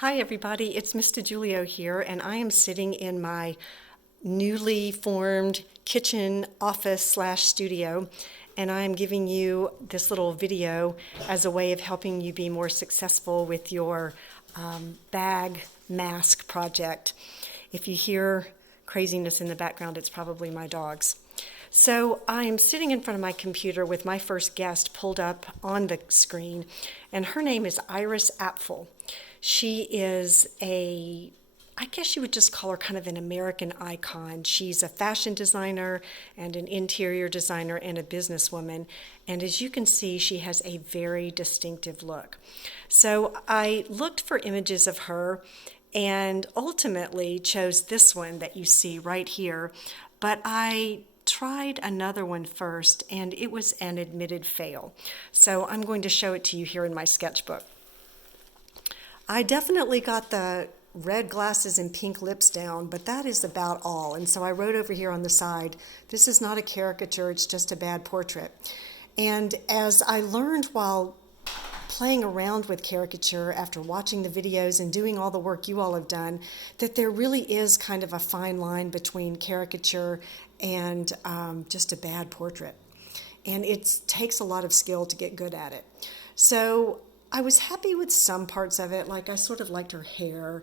Hi everybody, it's Mr. Julio here, and I am sitting in my newly formed kitchen office slash studio, and I'm giving you this little video as a way of helping you be more successful with your bag mask project. If you hear craziness in the background, it's probably my dogs. So I'm sitting in front of my computer with my first guest pulled up on the screen, and her name is Iris Apfel. She is I guess you would just call her kind of an American icon. She's a fashion designer and an interior designer and a businesswoman. And as you can see, she has a very distinctive look. So I looked for images of her and ultimately chose this one that you see right here. But I tried another one first, and it was an admitted fail. So I'm going to show it to you here in my sketchbook. I definitely got the red glasses and pink lips down, but that is about all. And so I wrote over here on the side, this is not a caricature, it's just a bad portrait. And as I learned while playing around with caricature after watching the videos and doing all the work you all have done, that there really is kind of a fine line between caricature and just a bad portrait. And it takes a lot of skill to get good at it. So I was happy with some parts of it, like I sort of liked her hair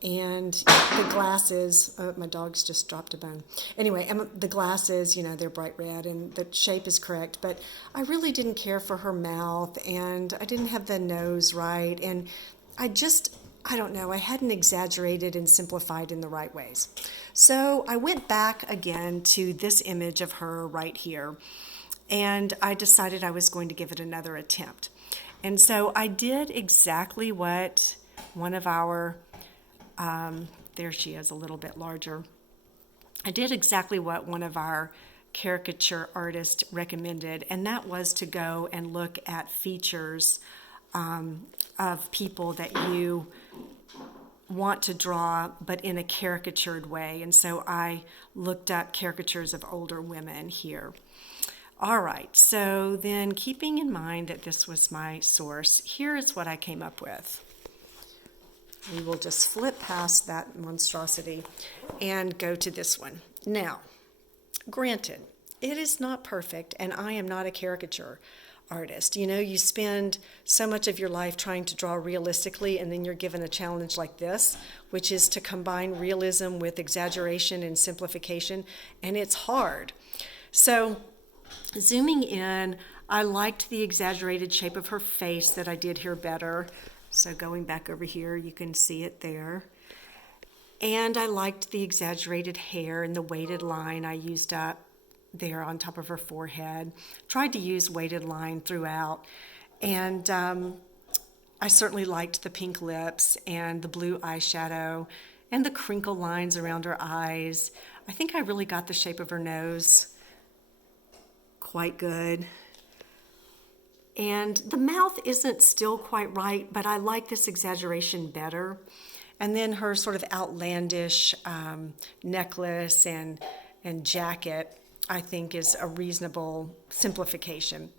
and the glasses. My dog's just dropped a bone. Anyway, the glasses, they're bright red and the shape is correct, but I really didn't care for her mouth, and I didn't have the nose right, and I don't know, I hadn't exaggerated and simplified in the right ways. So I went back again to this image of her right here, and I decided I was going to give it another attempt. And so I did exactly what one of our, there she is a little bit larger. I did exactly what one of our caricature artists recommended, and that was to go and look at features of people that you want to draw, but in a caricatured way. And so I looked up caricatures of older women here. All right, so then keeping in mind that this was my source, here is what I came up with. We will just flip past that monstrosity and go to this one. Now, granted, it is not perfect, and I am not a caricature artist. You spend so much of your life trying to draw realistically, and then you're given a challenge like this, which is to combine realism with exaggeration and simplification, and it's hard. So zooming in, I liked the exaggerated shape of her face that I did here better. So going back over here, you can see it there. And I liked the exaggerated hair and the weighted line I used up there on top of her forehead. Tried to use weighted line throughout. And I certainly liked the pink lips and the blue eyeshadow and the crinkle lines around her eyes. I think I really got the shape of her nose quite good. And the mouth isn't still quite right, but I like this exaggeration better. And then her sort of outlandish necklace and jacket, I think, is a reasonable simplification.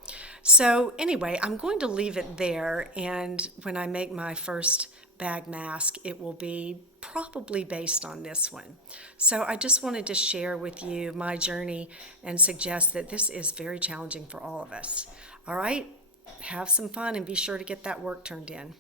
So anyway, I'm going to leave it there, and when I make my first bag mask, it will be probably based on this one. So I just wanted to share with you my journey and suggest that this is very challenging for all of us. All right, have some fun and be sure to get that work turned in.